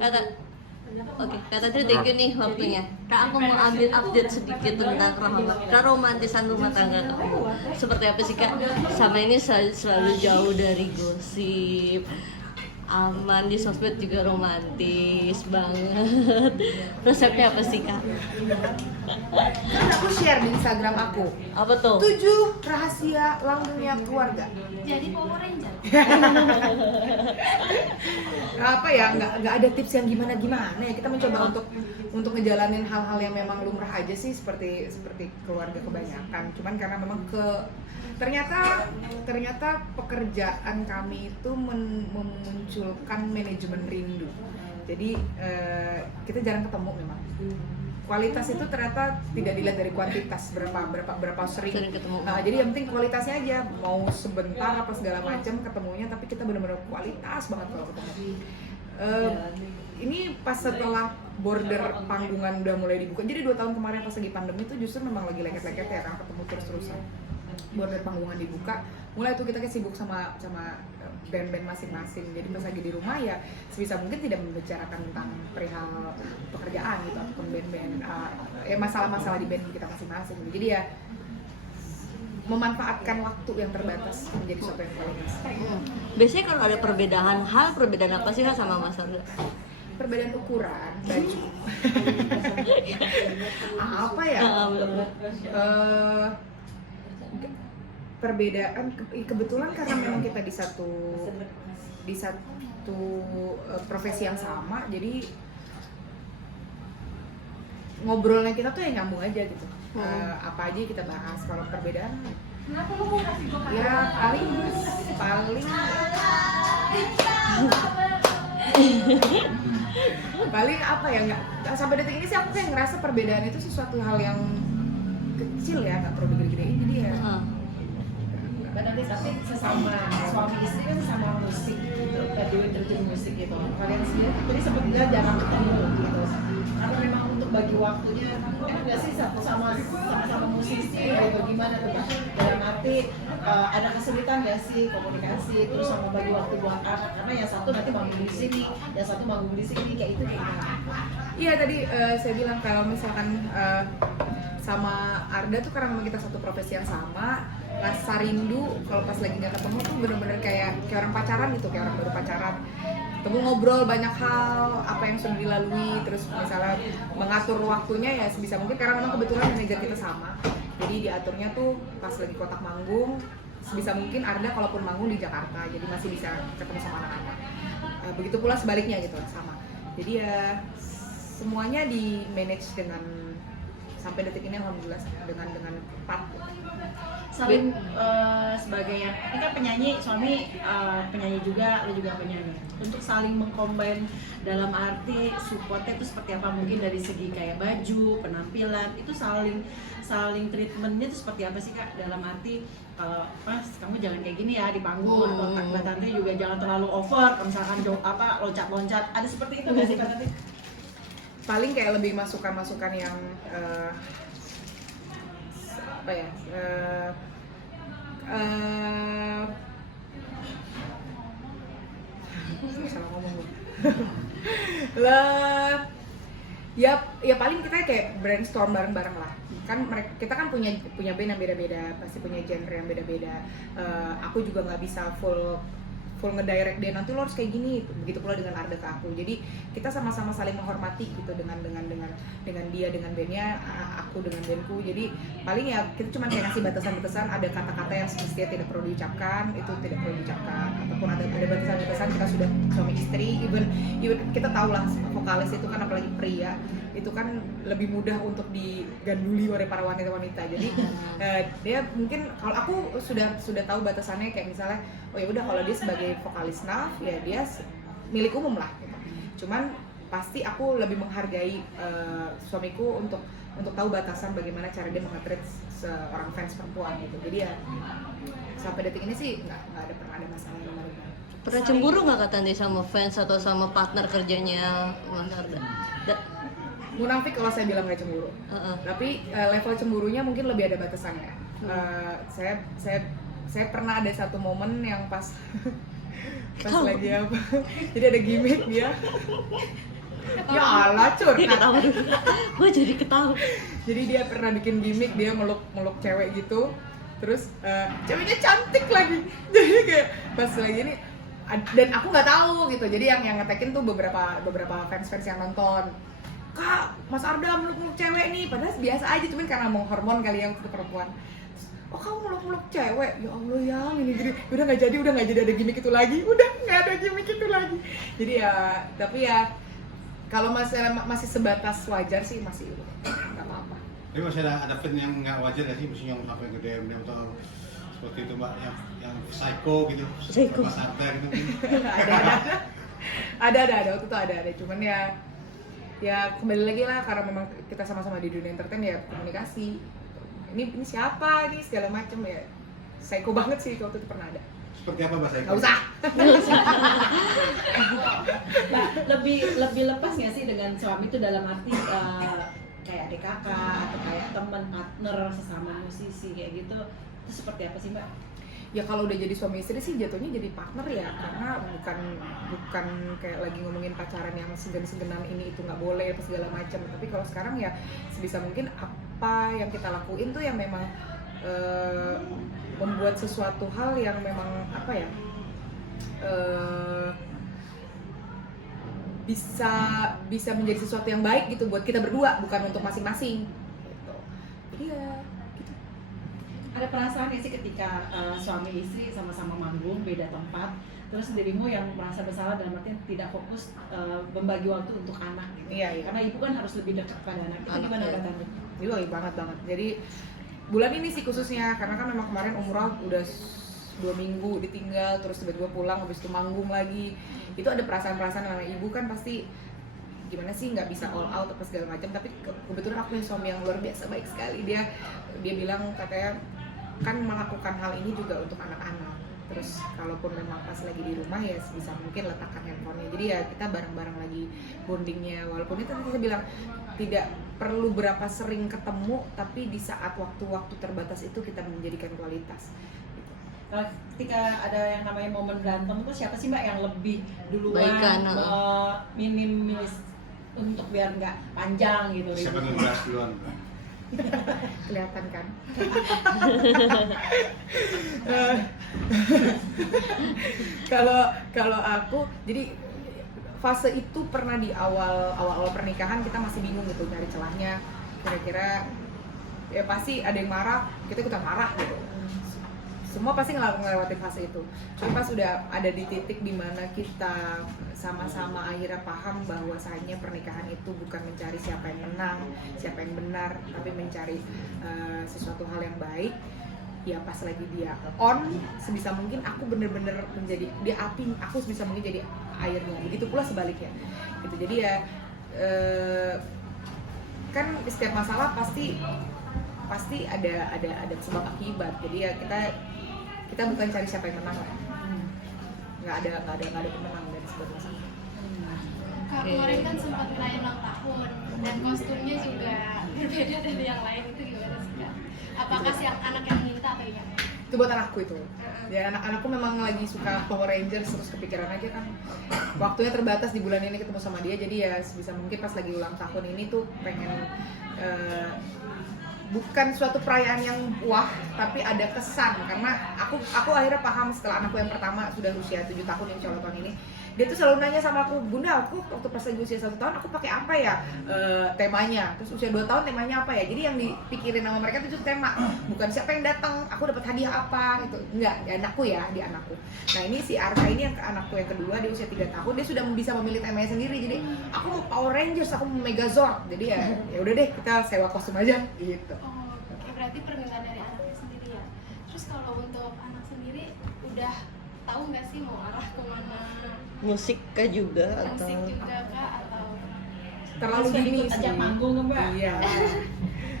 Kak, oke, Kak Tadri, thank you nih waktunya. Kak, aku mau ambil update sedikit tentang keromantisan rumah tangga kamu. Seperti apa sih Kak? Sama ini selalu jauh dari gosip. Aman di sosmed juga romantis banget. Resepnya apa sih Kak? Kan aku share di Instagram aku Apa tuh? 7 rahasia langgengnya keluarga. Jadi Power Ranger. Apa ya, nggak ada tips yang gimana ya. Kita mencoba untuk ngejalanin hal-hal yang memang lumrah aja sih, seperti keluarga kebanyakan. Cuman karena memang ternyata pekerjaan kami itu memunculkan manajemen rindu. Jadi kita jarang ketemu memang. Kualitas itu ternyata tidak dilihat dari kuantitas, berapa sering ketemu. Jadi yang penting kualitasnya aja, mau sebentar apa segala macam ketemunya, tapi kita benar-benar kualitas banget kalau ketemu. Ini pas setelah border panggungan udah mulai dibuka, jadi 2 tahun kemarin pas lagi pandemi itu justru memang lagi leket-leket ya, kan ketemu terus-terusan. Border panggungan dibuka, mulai tuh kita sibuk sama band-band masing-masing. Jadi pas lagi di rumah ya sebisa mungkin tidak membicarakan tentang perihal pekerjaan gitu ataupun band-band masalah-masalah di band kita masing-masing. Jadi ya memanfaatkan waktu yang terbatas menjadi sesuatu yang kualitas. Biasanya kalau ada perbedaan apa sih Kak sama Mas Arda? Perbedaan ukuran baju. Apa ya? Perbedaan kebetulan karena memang kita di satu profesi yang sama, jadi ngobrolnya kita tuh yang nyambung aja gitu. Apa aja kita bahas. Kalau perbedaan Kenapa lu mau kasih gua ya paling paling apa ya, nggak sampai detik ini sih aku kayak ngerasa perbedaan itu sesuatu hal yang kecil ya, nggak perlu digede-gedein. Jadi ya Nanti tapi sesama suami istri kan sesama musik gitu, terjun musik gitu. Kalian sendiri jadi sebetulnya jarang ketemu gitu. Karena memang untuk bagi waktunya, nggak sih sama musisi atau gimana tuh Pak? Dalam arti ada kesulitan nggak sih komunikasi, terus sama bagi waktu buat anak, karena yang satu nanti manggung di sini, yang satu manggung di sini, kayak itu gimana? iya tadi saya bilang kalau misalkan sama Arda tuh karena memang kita satu profesi yang sama, rasa rindu kalau pas lagi nggak ketemu tuh bener-bener kayak orang pacaran gitu, kayak orang baru pacaran. Ketemu ngobrol banyak hal, apa yang sudah dilalui, terus misalnya mengatur waktunya ya sebisa mungkin karena memang kebetulan manajer kita sama. Jadi diaturnya tuh pas lagi kotak manggung, sebisa mungkin Arda kalaupun manggung di Jakarta, jadi masih bisa ketemu sama anak-anak. Begitu pula sebaliknya gitu, sama. Jadi ya semuanya di manage dengan sampai detik ini alhamdulillah dengan tepat. Saling sebagai yang ini kan penyanyi, suami penyanyi juga, lu juga penyanyi. Untuk saling mengcombine dalam arti supportnya itu seperti apa, mungkin dari segi kayak baju, penampilan, itu saling treatmentnya itu seperti apa sih Kak? Dalam arti kalau Mas kamu jangan kayak gini ya di panggung, atau Mbak Tanti juga jangan terlalu over, kalau misalkan loncat-loncat, ada seperti itu nggak sih Mbak Tanti? Paling kayak lebih masukan-masukan yang apa ya, salah ngomong gue. Ya paling kita kayak brainstorm bareng-bareng lah. Kan kita kan punya band yang beda-beda, pasti punya genre yang beda-beda. Aku juga nggak bisa full ngedirect dia, nanti lo harus kayak gini. Begitu pula dengan Arda ke aku. Jadi kita sama-sama saling menghormati gitu dengan dia dengan bandnya, aku dengan bandku. Jadi paling ya kita cuma kayak ngasih batasan-batasan, ada kata-kata yang semestinya tidak perlu diucapkan, itu tidak perlu diucapkan, ataupun ada batasan-batasan kita sudah suami istri, even kita tahu lah vokalis itu kan apalagi pria itu kan lebih mudah untuk diganduli oleh para wanita-wanita. Jadi dia mungkin kalau aku sudah tahu batasannya, kayak misalnya oh ya udah kalau dia sebagai vokalis NAF ya dia milik umum lah gitu. Cuman pasti aku lebih menghargai suamiku untuk tahu batasan bagaimana cara dia mengatret seorang fans perempuan gitu. Jadi ya sampai detik ini sih nggak pernah ada masalah yang menarik. Pernah cemburu nggak Kak Tanti sama fans atau sama partner kerjanya Mas Arda? Munafik kalau saya bilang nggak cemburu. Tapi level cemburunya mungkin lebih ada batasannya. Saya pernah ada satu momen yang pas Pas lagi apa? Jadi ada gimmick dia. Ya Allah, Dia curhat. ketawa dulu. Gue jadi ketawa. Jadi dia pernah bikin gimmick, dia meluk cewek gitu. Terus ceweknya cantik lagi. Jadi kayak pas lagi ini dan aku nggak tahu gitu. Jadi yang ngetekin tuh beberapa fans yang nonton. Kak, Mas Arda meluk cewek nih, padahal biasa aja, cuman karena mau hormon kali yang untuk perempuan. Oh, kamu meluk cewek, ya Allah yang ini jadi udah nggak jadi ada gimmick itu lagi, udah nggak ada gimmick itu lagi. Jadi ya, tapi ya kalau masih sebatas wajar sih masih nggak apa-apa. Tapi masih ada fan yang nggak wajar nggak sih, maksudnya yang sampai ke DM atau seperti itu mbak, yang psycho gitu, Psycho. Mas Arda gitu. ada waktu itu ada, cuman ya kembali lagi lah, karena memang kita sama-sama di dunia entertain ya komunikasi. Ini siapa nih segala macem ya, psycho banget sih waktu itu pernah ada. Seperti apa bahasa Nggak usah. Nah, lebih lepas nggak sih dengan suami itu dalam arti kayak adik kakak atau kayak teman partner sesama musisi kayak gitu, itu seperti apa sih mbak? Ya kalau udah jadi suami istri sih jatuhnya jadi partner ya, karena bukan kayak lagi ngomongin pacaran yang segan-seganan ini itu nggak boleh apa segala macam. Tapi kalau sekarang ya sebisa mungkin apa yang kita lakuin tuh yang memang membuat sesuatu hal yang memang apa ya bisa menjadi sesuatu yang baik gitu buat kita berdua, bukan untuk masing-masing gitu. Jadi ya gitu. Ada perasaan nggak sih ketika suami istri sama-sama manggung beda tempat, terus dirimu yang merasa bersalah dalam artian tidak fokus membagi waktu untuk anak gitu? Iya. Karena ibu kan harus lebih dekat pada anak. Itu gimana Iya. katamu? Iya banget. Jadi bulan ini sih khususnya, karena kan memang kemarin umroh udah 2 minggu ditinggal, terus tiba-tiba pulang, habis itu manggung lagi. Itu ada perasaan-perasaan sama ibu kan pasti gimana sih, nggak bisa all out apa segala macam. Tapi kebetulan aku punya suami yang luar biasa baik sekali. Dia bilang katanya kan melakukan hal ini juga untuk anak-anak. Terus kalaupun memang pas lagi di rumah ya sebisa mungkin letakkan handphonenya. Jadi ya kita bareng-bareng lagi bondingnya. Walaupun itu tadi saya bilang tidak perlu berapa sering ketemu, tapi di saat waktu-waktu terbatas itu kita menjadikan kualitas. Ketika ada yang namanya momen berantem itu siapa sih mbak yang lebih duluan Baikan, minimis untuk biar nggak panjang gitu? Siapa yang ngebahas duluan? Kelihatan kan? Kalau aku jadi fase itu pernah di awal pernikahan kita masih bingung gitu nyari celahnya, kira-kira ya pasti ada yang marah, kita ikutan marah gitu. Semua pasti ngelewatin fase itu. Tapi pas udah ada di titik dimana kita sama-sama akhirnya paham bahwasanya pernikahan itu bukan mencari siapa yang menang, siapa yang benar, tapi mencari sesuatu hal yang baik. Ya pas lagi dia on, sebisa mungkin aku bener-bener menjadi dia api, aku sebisa mungkin jadi airnya. Begitu pula sebaliknya. Gitu. Jadi ya kan di setiap masalah pasti ada sebab akibat. Jadi ya kita bukan cari siapa yang menang lah. Nggak ada pemenang dari sebuah masalah. Kak, kemarin kan sempat ngerayain ulang tahun dan kostumnya juga berbeda dari yang lain, itu gimana sih Kak? Apakah si anak yang minta atau yang? Itu buat anakku itu. Ya anakku memang lagi suka Power Rangers, terus kepikiran aja kan waktunya terbatas di bulan ini ketemu sama dia, jadi ya sebisa mungkin pas lagi ulang tahun ini tuh pengen bukan suatu perayaan yang wah, tapi ada kesan. Karena aku akhirnya paham setelah anakku yang pertama sudah usia 7 tahun, insya Allah tahun ini, dia tuh selalu nanya sama aku, Bunda, aku waktu pas lagi usia 1 tahun aku pakai apa ya temanya, terus usia 2 tahun temanya apa ya. Jadi yang dipikirin sama mereka itu tema, bukan siapa yang datang, aku dapat hadiah apa gitu. Enggak, di anakku. Nah ini si Arka ini yang anakku yang kedua, dia usia 3 tahun, dia sudah bisa memilih temanya sendiri. Jadi aku mau Power Rangers, aku mau Megazord. Jadi ya udah deh, kita sewa kostum aja gitu. Oh, oke, berarti permintaan dari anaknya sendiri ya. Terus kalau untuk anak sendiri udah tahu nggak sih mau arah kemana? Musik kah juga atau Musik juga kak atau? Terlalu Sudah dini ikut sih. ajak manggung kan mbak? Iya.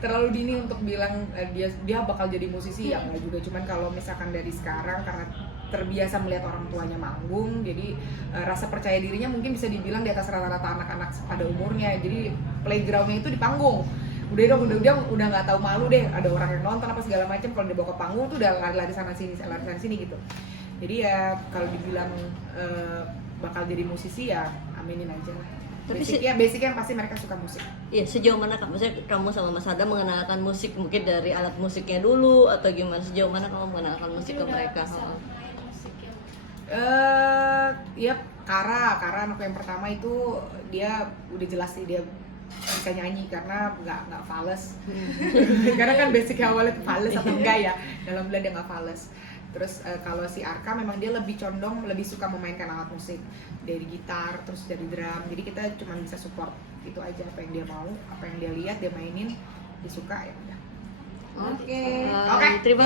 Terlalu dini untuk bilang dia bakal jadi musisi ya enggak juga. Cuman kalau misalkan dari sekarang karena terbiasa melihat orang tuanya manggung, jadi rasa percaya dirinya mungkin bisa dibilang di atas rata-rata anak-anak pada umurnya. Jadi playgroundnya itu di panggung. Udah nggak tahu malu deh, ada orang yang nonton apa segala macam, kalau dibawa ke panggung tuh udah lari sana sini gitu. Jadi ya kalau dibilang bakal jadi musisi ya aminin aja lah. Tapi Basicnya pasti mereka suka musik. Iya, sejauh mana maksudnya kamu sama Mas Adam mengenalkan musik mungkin dari alat musiknya dulu atau gimana? Sejauh mana kamu mengenalkan musik ke Udah mereka? bisa main musik yang Ya Kara anak yang pertama itu dia udah jelas sih dia bisa nyanyi karena nggak fales. Karena kan basicnya awalnya tuh fales atau enggak ya, dalam bulan dia nggak fales. Terus kalau si Arka memang dia lebih condong, lebih suka memainkan alat musik dari gitar, terus dari drum. Jadi kita cuma bisa support itu aja, apa yang dia mau, apa yang dia lihat dia mainin, dia suka ya udah. Oke. Oke. Terima